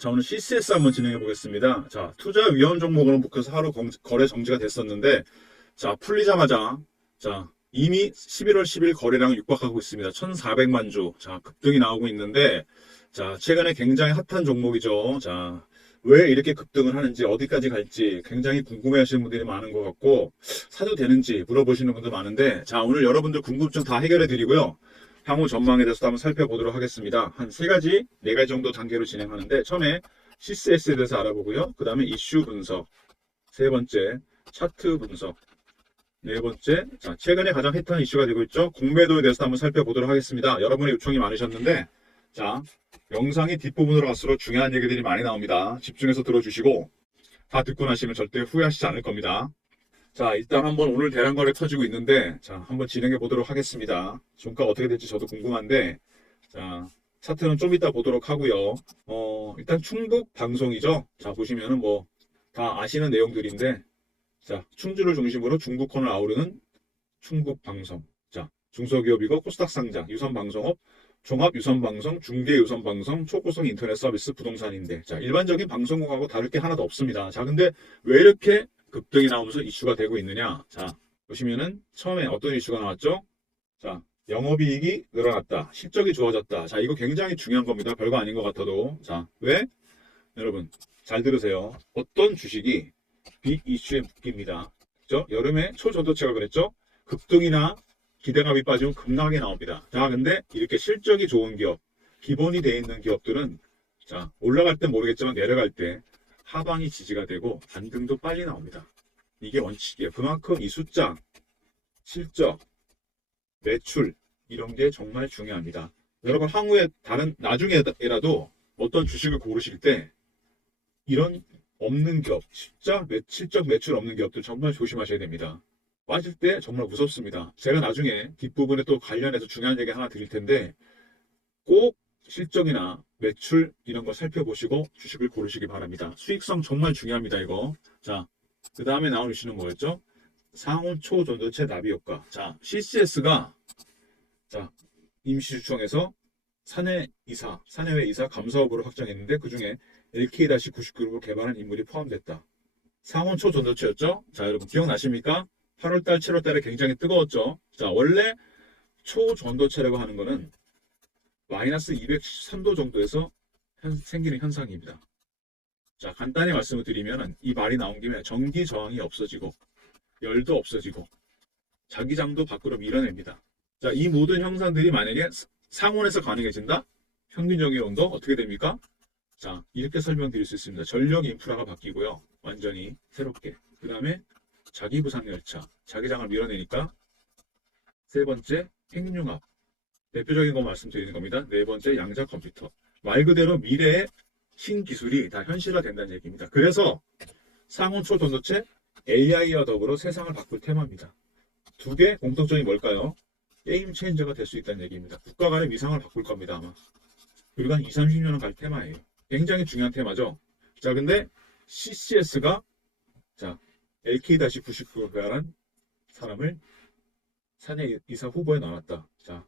자, 오늘 CCS 한번 진행해 보겠습니다. 자, 투자 위험 종목으로 묶여서 하루 공- 거래 정지가 됐었는데, 자, 풀리자마자, 자, 이미 11월 10일 거래량을 육박하고 있습니다. 1,400만 주. 자, 급등이 나오고 있는데, 자, 최근에 굉장히 핫한 종목이죠. 자, 왜 이렇게 급등을 하는지, 어디까지 갈지 굉장히 궁금해 하시는 분들이 많은 것 같고, 사도 되는지 물어보시는 분들 많은데, 자, 오늘 여러분들 궁금증 다 해결해 드리고요. 향후 전망에 대해서도 한번 살펴보도록 하겠습니다. 한 세 가지, 네 가지 정도 단계로 진행하는데, 처음에 CCS에 대해서 알아보고요. 그 다음에 이슈 분석, 세 번째, 차트 분석, 네 번째, 자, 최근에 가장 핫한 이슈가 되고 있죠. 공매도에 대해서 한번 살펴보도록 하겠습니다. 여러분의 요청이 많으셨는데, 자, 영상이 뒷부분으로 갈수록 중요한 얘기들이 많이 나옵니다. 집중해서 들어주시고, 다 듣고 나시면 절대 후회하시지 않을 겁니다. 자, 일단 한번 오늘 대량거래 터지고 있는데, 자, 한번 진행해 보도록 하겠습니다. 종가 어떻게 될지 저도 궁금한데, 자, 차트는 좀 이따 보도록 하고요. 어, 일단 충북 방송이죠. 자, 보시면은 뭐, 다 아시는 내용들인데, 자, 충주를 중심으로 중부권을 아우르는 충북 방송. 자, 중소기업이고 코스닥 상장, 유선 방송업, 종합 유선 방송, 중개 유선 방송, 초고속 인터넷 서비스 부동산인데, 자, 일반적인 방송국하고 다를 게 하나도 없습니다. 자, 근데 왜 이렇게 급등이 나오면서 이슈가 되고 있느냐? 자, 보시면은 처음에 어떤 이슈가 나왔죠? 자, 영업이익이 늘어났다. 실적이 좋아졌다. 자, 이거 굉장히 중요한 겁니다. 별거 아닌 것 같아도. 자, 왜? 여러분, 잘 들으세요. 어떤 주식이 빅 이슈에 묶입니다. 그죠? 여름에 초전도체가 그랬죠? 급등이나 기대감이 빠지면 급락이 나옵니다. 자, 근데 이렇게 실적이 좋은 기업, 기본이 돼 있는 기업들은 자, 올라갈 땐 모르겠지만 내려갈 때 하방이 지지가 되고 반등도 빨리 나옵니다. 이게 원칙이에요. 그만큼 이 숫자, 실적, 매출 이런 게 정말 중요합니다. 여러분 향후에 다른 나중에라도 어떤 주식을 고르실 때 이런 없는 기업, 숫자, 매, 실적 매출 없는 기업들 정말 조심하셔야 됩니다. 빠질 때 정말 무섭습니다. 제가 나중에 뒷부분에 또 관련해서 중요한 얘기 하나 드릴 텐데 꼭 실적이나 매출 이런 거 살펴보시고 주식을 고르시기 바랍니다. 수익성 정말 중요합니다, 이거. 자, 그 다음에 나온 이슈는 뭐였죠? 상온 초 전도체 나비 효과. 자, CCS가 자, 임시주총에서 사내 이사, 사내외 이사 감사업으로 확정했는데 그 중에 LK-99를 개발한 인물이 포함됐다. 상온 초 전도체였죠? 자, 여러분 기억나십니까? 8월달, 7월달에 굉장히 뜨거웠죠? 자, 원래 초전도체라고 하는 거는 마이너스 213도 정도에서 현- 생기는 현상입니다. 자, 간단히 말씀을 드리면 이 말이 나온 김에 전기 저항이 없어지고 열도 없어지고 자기장도 밖으로 밀어냅니다. 자, 이 모든 현상들이 만약에 상온에서 가능해진다? 평균적인 온도 어떻게 됩니까? 자, 이렇게 설명드릴 수 있습니다. 전력 인프라가 바뀌고요. 완전히 새롭게. 그 다음에 자기 부상 열차, 자기장을 밀어내니까 세 번째 핵융합. 대표적인 거 말씀드리는 겁니다. 네 번째 양자 컴퓨터. 말 그대로 미래의 신기술이 다 현실화 된다는 얘기입니다. 그래서 상온 초 전도체 AI와 더불어 세상을 바꿀 테마입니다. 두 개 공통점이 뭘까요? 게임 체인저가 될 수 있다는 얘기입니다. 국가 간의 위상을 바꿀 겁니다, 아마. 그리고 한 2, 30년은 갈 테마예요. 굉장히 중요한 테마죠. 자, 근데 CCS가 자, LK-99를 개발한 사람을 사내 이사 후보에 넣어놨다. 자,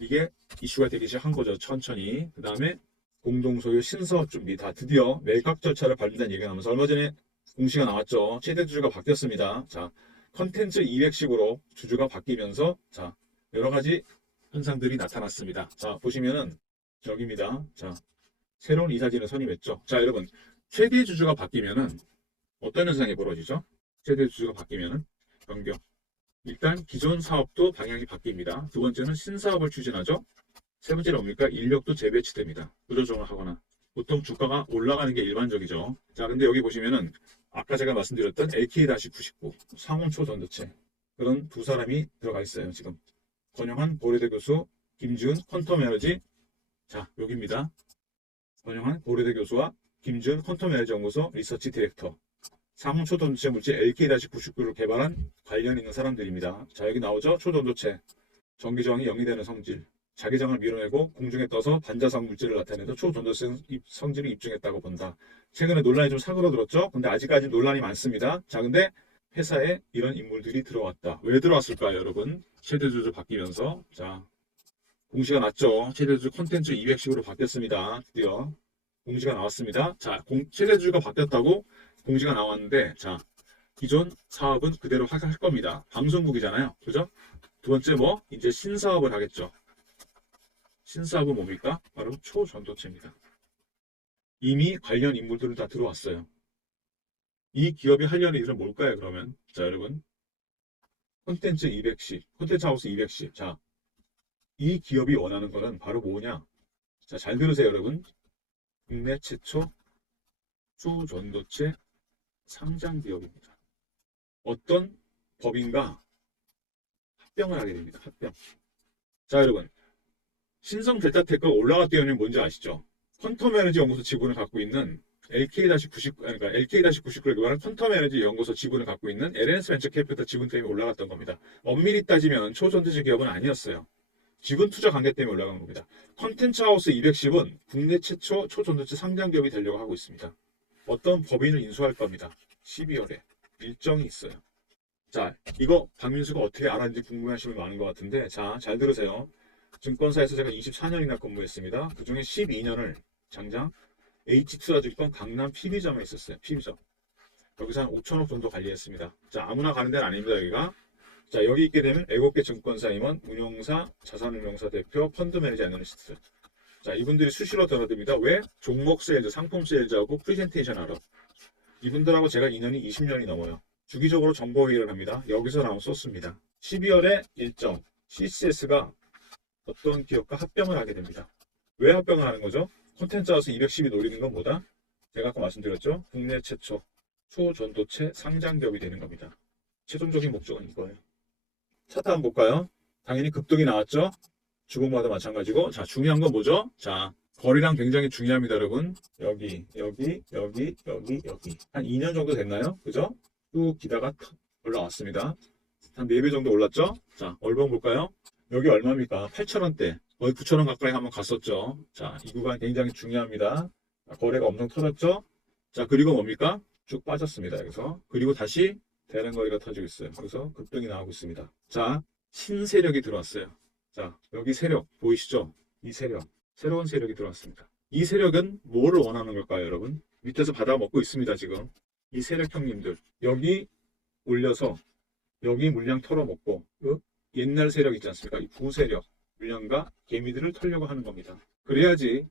이게 이슈가 되기 시작한 거죠. 천천히. 그 다음에 공동소유 신사업 준비 다 드디어 매각 절차를 밟는다는 얘기가 나오면서 얼마 전에 공시가 나왔죠. 최대 주주가 바뀌었습니다. 자, 컨텐츠 200식으로 주주가 바뀌면서 자, 여러 가지 현상들이 나타났습니다. 자, 보시면은 여기입니다. 자, 새로운 이사진을 선임했죠. 자, 여러분, 최대 주주가 바뀌면은 어떤 현상이 벌어지죠? 최대 주주가 바뀌면은 변경. 일단 기존 사업도 방향이 바뀝니다. 두 번째는 신사업을 추진하죠. 세 번째는 뭡니까? 인력도 재배치됩니다. 구조조정을 하거나. 보통 주가가 올라가는 게 일반적이죠. 자, 근데 여기 보시면은 아까 제가 말씀드렸던 LK-99 상온초 전도체 그런 두 사람이 들어가 있어요. 지금 권영한 고려대 교수, 김지훈 퀀텀 에너지 자 여기입니다. 권영한 고려대 교수와 김지훈 퀀텀 에너지 연구소 리서치 디렉터 상온 초전도체 물질 LK-99를 개발한 관련 있는 사람들입니다. 자 여기 나오죠? 초전도체 전기 저항이 0이 되는 성질 자기장을 밀어내고 공중에 떠서 반자상 물질을 나타내서 초전도체 성질을 입증했다고 본다. 최근에 논란이 좀 사그러들었죠? 근데 아직까지 논란이 많습니다. 자, 근데 회사에 이런 인물들이 들어왔다. 왜 들어왔을까요, 여러분? 최대주주 바뀌면서. 자, 공시가 났죠? 최대주주 콘텐츠 200식으로 바뀌었습니다. 드디어. 공지가 나왔습니다. 자, 공, 최대주주가 바뀌었다고 공지가 나왔는데, 자, 기존 사업은 그대로 하- 할 겁니다. 방송국이잖아요. 그죠? 두 번째 뭐? 이제 신사업을 하겠죠. 신사업은 뭡니까? 바로 초전도체입니다. 이미 관련 인물들은 다 들어왔어요. 이 기업이 하려는 일은 뭘까요, 그러면? 자, 여러분. 콘텐츠 210, 콘텐츠 하우스 210. 자, 이 기업이 원하는 거는 바로 뭐냐? 자, 잘 들으세요, 여러분. 국내 최초 초전도체 상장 기업입니다. 어떤 법인과 합병을 하게 됩니다. 합병. 자, 여러분. 신성 델타테크가 올라갔다는 게 뭔지 아시죠? 퀀텀 에너지 연구소 지분을 갖고 있는 LK-99, 그러니까 LK-99를 말하는 퀀텀 에너지 연구소 지분을 갖고 있는 LNS 벤처 캐피탈 지분 때문에 올라갔던 겁니다. 엄밀히 따지면 초전도체 기업은 아니었어요. 지분 투자 관계 때문에 올라간 겁니다. 컨텐츠 하우스 210은 국내 최초 초전도체 상장 기업이 되려고 하고 있습니다. 어떤 법인을 인수할 겁니다. 12월에 일정이 있어요. 자, 이거 박민수가 어떻게 알았는지 궁금해하시는 분 많은 것 같은데, 자, 잘 들으세요. 증권사에서 제가 24년이나 근무했습니다. 그 중에 12년을 장장 H투자증권 강남 PB점에 있었어요. PB점. 여기서 한 5천억 정도 관리했습니다. 자, 아무나 가는 데는 아닙니다, 여기가. 자, 여기 있게 되면 애국계 증권사 임원, 운용사, 자산운용사 대표, 펀드 매니저 애널리스트. 자, 이분들이 수시로 들어듭니다. 왜? 종목 세일즈, 상품 세일즈하고 프레젠테이션 하러. 이분들하고 제가 인연이 20년이 넘어요. 주기적으로 정보 회의를 합니다. 여기서 나온 소스입니다. 12월에 일정, CCS가 어떤 기업과 합병을 하게 됩니다. 왜 합병을 하는 거죠? 콘텐츠 하우스 210이 노리는 건 뭐다? 제가 아까 말씀드렸죠? 국내 최초 초전도체 상장 기업이 되는 겁니다. 최종적인 목적은 이거예요. 차트 한번 볼까요? 당연히 급등이 나왔죠? 주봉마다 마찬가지고. 자, 중요한 건 뭐죠? 자, 거리랑 굉장히 중요합니다, 여러분. 여기, 여기, 여기, 여기, 여기. 한 2년 정도 됐나요? 그죠? 쭉 기다가 탁 올라왔습니다. 한 4배 정도 올랐죠? 자, 얼봉 볼까요? 여기 얼마입니까? 8,000원대. 거의 9,000원 가까이 한번 갔었죠. 자, 이 구간 굉장히 중요합니다. 자, 거래가 엄청 터졌죠? 자, 그리고 뭡니까? 쭉 빠졌습니다, 여기서. 그리고 다시 대량 거래가 터지고 있어요. 그래서 급등이 나오고 있습니다. 자, 신세력이 들어왔어요. 자, 여기 세력 보이시죠? 이 세력. 새로운 세력이 들어왔습니다. 이 세력은 뭐를 원하는 걸까요, 여러분? 밑에서 받아 먹고 있습니다, 지금. 이 세력 형님들. 여기 올려서 여기 물량 털어먹고 그 옛날 세력 있지 않습니까? 이 구세력 물량과 개미들을 털려고 하는 겁니다. 그래야지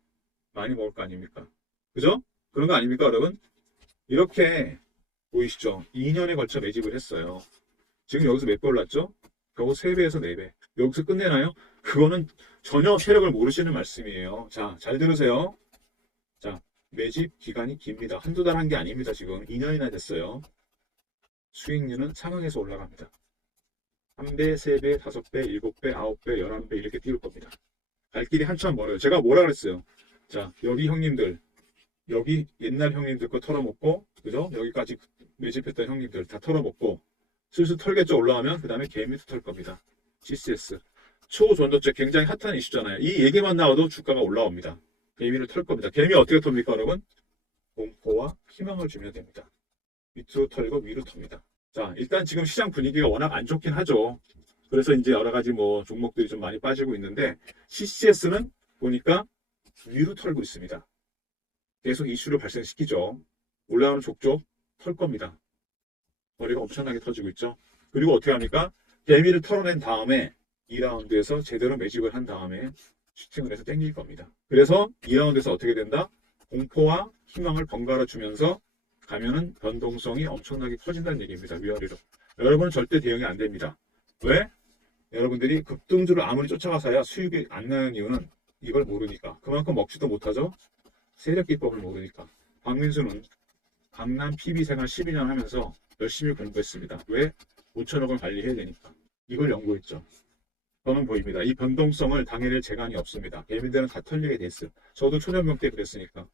많이 먹을 거 아닙니까? 그죠? 그런 거 아닙니까, 여러분? 이렇게 보이시죠? 2년에 걸쳐 매집을 했어요. 지금 여기서 몇 배 올랐죠? 겨우 3배에서 4배. 여기서 끝내나요? 그거는 전혀 세력을 모르시는 말씀이에요. 자, 잘 들으세요. 자, 매집 기간이 깁니다. 한두 달 한 게 아닙니다. 지금 2년이나 됐어요. 수익률은 상황에서 올라갑니다. 3배, 3배, 5배, 7배, 9배, 11배 이렇게 띄울 겁니다. 갈 길이 한참 멀어요. 제가 뭐라 그랬어요? 자, 여기 형님들, 여기 옛날 형님들 거 털어먹고, 그죠? 여기까지 매집했던 형님들 다 털어먹고, 슬슬 털겠죠? 올라가면, 그 다음에 개미도 털 겁니다. CCS. 초전도체 굉장히 핫한 이슈잖아요. 이 얘기만 나와도 주가가 올라옵니다. 개미를 털 겁니다. 개미 어떻게 텁니까, 여러분? 공포와 희망을 주면 됩니다. 밑으로 털고 위로 텁니다. 자, 일단 지금 시장 분위기가 워낙 안 좋긴 하죠. 그래서 이제 여러 가지 뭐 종목들이 좀 많이 빠지고 있는데 CCS는 보니까 위로 털고 있습니다. 계속 이슈를 발생시키죠. 올라오는 족족 털 겁니다. 머리가 엄청나게 터지고 있죠. 그리고 어떻게 합니까? 개미를 털어낸 다음에 2라운드에서 제대로 매집을 한 다음에 슈팅을 해서 땡길 겁니다. 그래서 2라운드에서 어떻게 된다? 공포와 희망을 번갈아 주면서 가면은 변동성이 엄청나게 커진다는 얘기입니다. 위아래로. 여러분은 절대 대응이 안 됩니다. 왜? 여러분들이 급등주를 아무리 쫓아가서야 수익이 안 나는 이유는 이걸 모르니까. 그만큼 먹지도 못하죠? 세력 기법을 모르니까. 박민수는 강남 PB 생활 12년 하면서 열심히 공부했습니다. 왜? 5천억을 관리해야 되니까. 이걸 연구했죠. 저는 보입니다. 이 변동성을 당해낼 재간이 없습니다. 개미들은 다 털리게 됐어요. 저도 초년병 때 그랬으니까.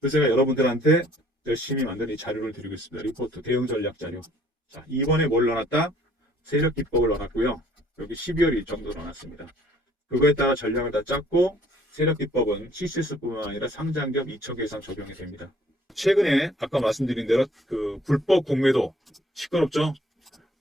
그래서 제가 여러분들한테 열심히 만든 이 자료를 드리고 있습니다. 리포트, 대응 전략 자료. 자, 이번에 뭘 넣어놨다? 세력 기법을 넣어놨고요. 여기 12월 일정도 넣어놨습니다. 그거에 따라 전략을 다 짰고, 세력 기법은 CCS뿐만 아니라 상장기업 2천 개 이상 적용이 됩니다. 최근에 아까 말씀드린 대로 그 불법 공매도 시끄럽죠?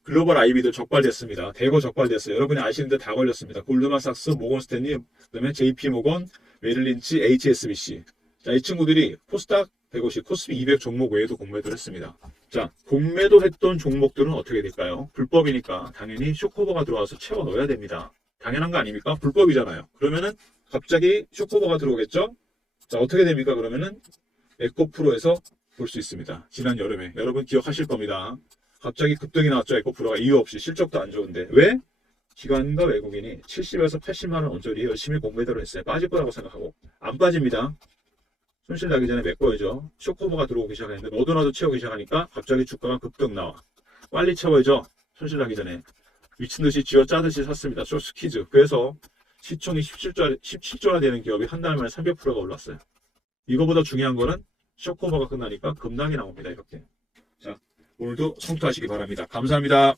글로벌 IB도 적발됐습니다. 대거 적발됐어요. 여러분이 아시는데 다 걸렸습니다. 골드만삭스, 모건스탠리, 그다음에 JP모건, 메릴린치, HSBC. 자, 이 친구들이 코스닥 150, 코스피 200 종목 외에도 공매도를 했습니다. 자, 공매도 했던 종목들은 어떻게 될까요? 불법이니까 당연히 쇼커버가 들어와서 채워 넣어야 됩니다. 당연한 거 아닙니까? 불법이잖아요. 그러면은 갑자기 쇼커버가 들어오겠죠? 자, 어떻게 됩니까? 그러면은 에코프로에서 볼 수 있습니다. 지난 여름에. 여러분 기억하실 겁니다. 갑자기 급등이 나왔죠. 에코프로가 이유 없이 실적도 안 좋은데. 왜? 기관과 외국인이 70에서 80만 원 언저리 열심히 공매도를 했어요. 빠질 거라고 생각하고. 안 빠집니다. 손실 나기 전에 메꿔야죠. 쇼커버가 들어오기 시작했는데 너도 나도 채우기 시작하니까 갑자기 주가가 급등 나와. 빨리 채워야죠. 손실 나기 전에. 미친 듯이 쥐어 짜듯이 샀습니다. 쇼스키즈. 그래서 시총이 17조, 17조나 되는 기업이 한 달 만에 300%가 올랐어요. 이거보다 중요한 거는 쇼커버가 끝나니까 급락이 나옵니다. 이렇게. 자, 오늘도 성투하시기 바랍니다. 감사합니다.